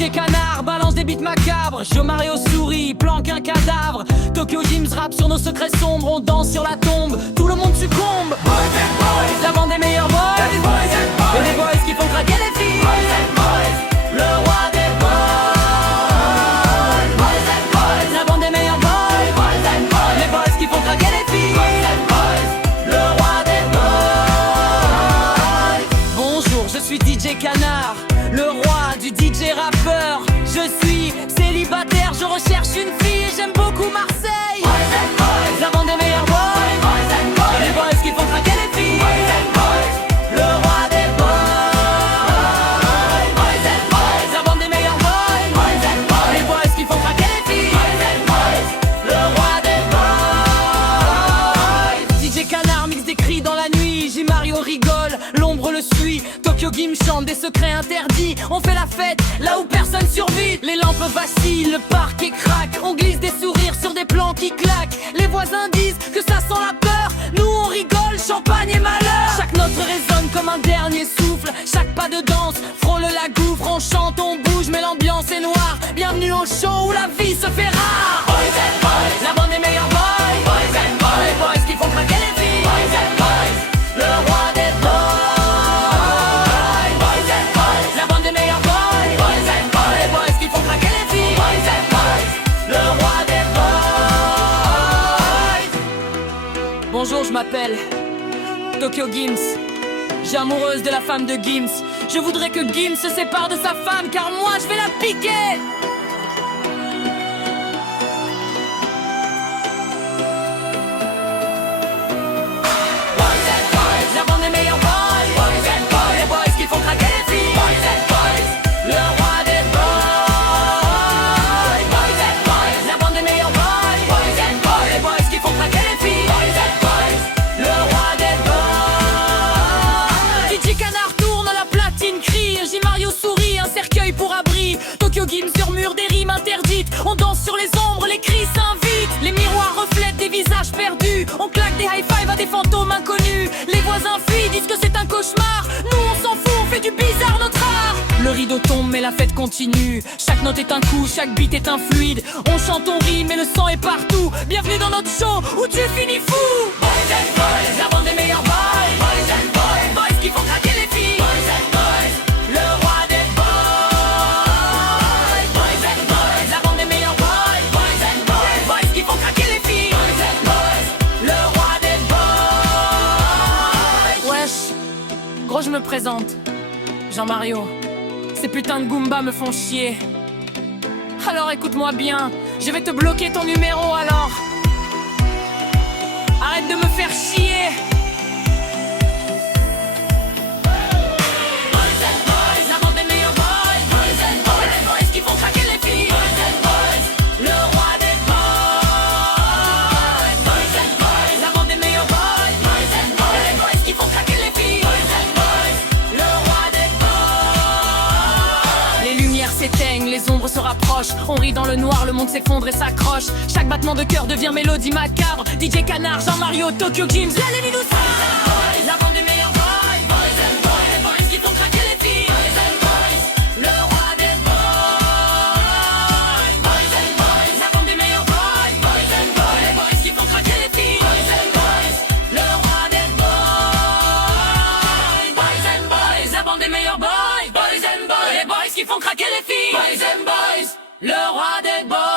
DJ Canard balance des beats macabres. Joe Mario sourit, planque un cadavre. Tokyo Gims rappe sur nos secrets sombres. On danse sur la tombe, tout le monde succombe. Boys and boys, La bande des meilleurs boys, boys and boys, et des boys qui font craquer les filles. boys and boys, Le roi des boys, boys and boys, la bande des meilleurs boys, boys and boys, les boys qui font craquer les filles. boys and boys. Le roi des boys. Bonjour, je suis DJ Canard, le roi du DJ rappeur. Je suis célibataire, je recherche une fille. J'aime beaucoup Marseille. Boys and boys, La bande des meilleurs boys, boys and boys, les boys qui font craquer les filles. boys and boys, Le roi des boys, boys and boys, la bande des meilleurs boys, boys and boys, les boys qui font craquer les filles. boys and boys. Le roi des boys. DJ Canard mixe des cris dans la nuit. J Mario rigole, l'ombre le suit. Tokyo Gims chante des secrets interdits. On fait la fête là où personne survit. Les lampes vacillent, le parquet craque. On glisse des sourires sur des plans qui claquent. Les voisins disent que ça sent la peur. Nous on rigole, champagne et malheur. Chaque note résonne comme un dernier souffle. Chaque pas de danse frôle la gouffre. On chante, on bouge, mais l'ambiance est noire. Bienvenue au show où la vie se fait rare. Boys and boys, La bande des meilleurs boys, boys and boys, les boys qui font craquer les filles. boys and boys, Le roi des boys, boys and boys, la bande des meilleurs boys, boys and boys, les boys qui font craquer les filles. boys and boys. Le roi des boys. Bonjour, je m'appelle Tokyo Gims. J'ai amoureuse de la femme de Gims. Je voudrais que Gims se sépare de sa femme, car moi je vais la piquer. La bande des meilleurs boys, les boys qui font craquer les filles. Le roi des boys, la bande des meilleurs boys, les boys qui font craquer les filles. Le roi des boys. DJ Canard tourne, la platine crie. J Mario sourit, un cercueil pour abri. Tokyo Gims murmure des rimes interdites. On danse sur les ombres, les cris s'invitent. Les miroirs reflètent des visages perdus. On claque des high-five à des fantômes inconnus. Les voisins fuient, disent que c'est un cauchemar. Nous on s'en fout, on fait du bizarre notre art. Le rideau tombe mais la fête continue. Chaque note est un coup, chaque beat est un fluide. On chante, on rit mais le sang est partout. Bienvenue dans notre show où tu finis fou. La bande des meilleurs boys, boys qui font craquer les filles. Le roi des boys, la bande des meilleurs boys, boys qui font craquer les filles. Le roi des boys. Wesh, gros je me présente, Jean-Mario. Ces putains de Goombas me font chier. Alors écoute-moi bien, je vais te bloquer ton numéro alors. Arrête de me faire chier. La bande des meilleurs boys, les boys qui font craquer les filles. Le roi des boys, la bande des meilleurs boys, les boys qui font craquer les filles. Le roi des boys. Les lumières s'éteignent, les ombres se rapprochent. On rit dans le noir, le monde s'effondre et s'accroche. Chaque battement de cœur devient mélodie macabre. DJ Canard, Jean-Mario, Tokyo Gims, la Lévi nous la bande des meilleurs boys, les boys qui font craquer les filles. Le roi des boys, la bande des meilleurs boys, les boys qui font craquer les filles. Le roi des boys, la bande des meilleurs boys, les boys qui font craquer les filles. Le roi des boys.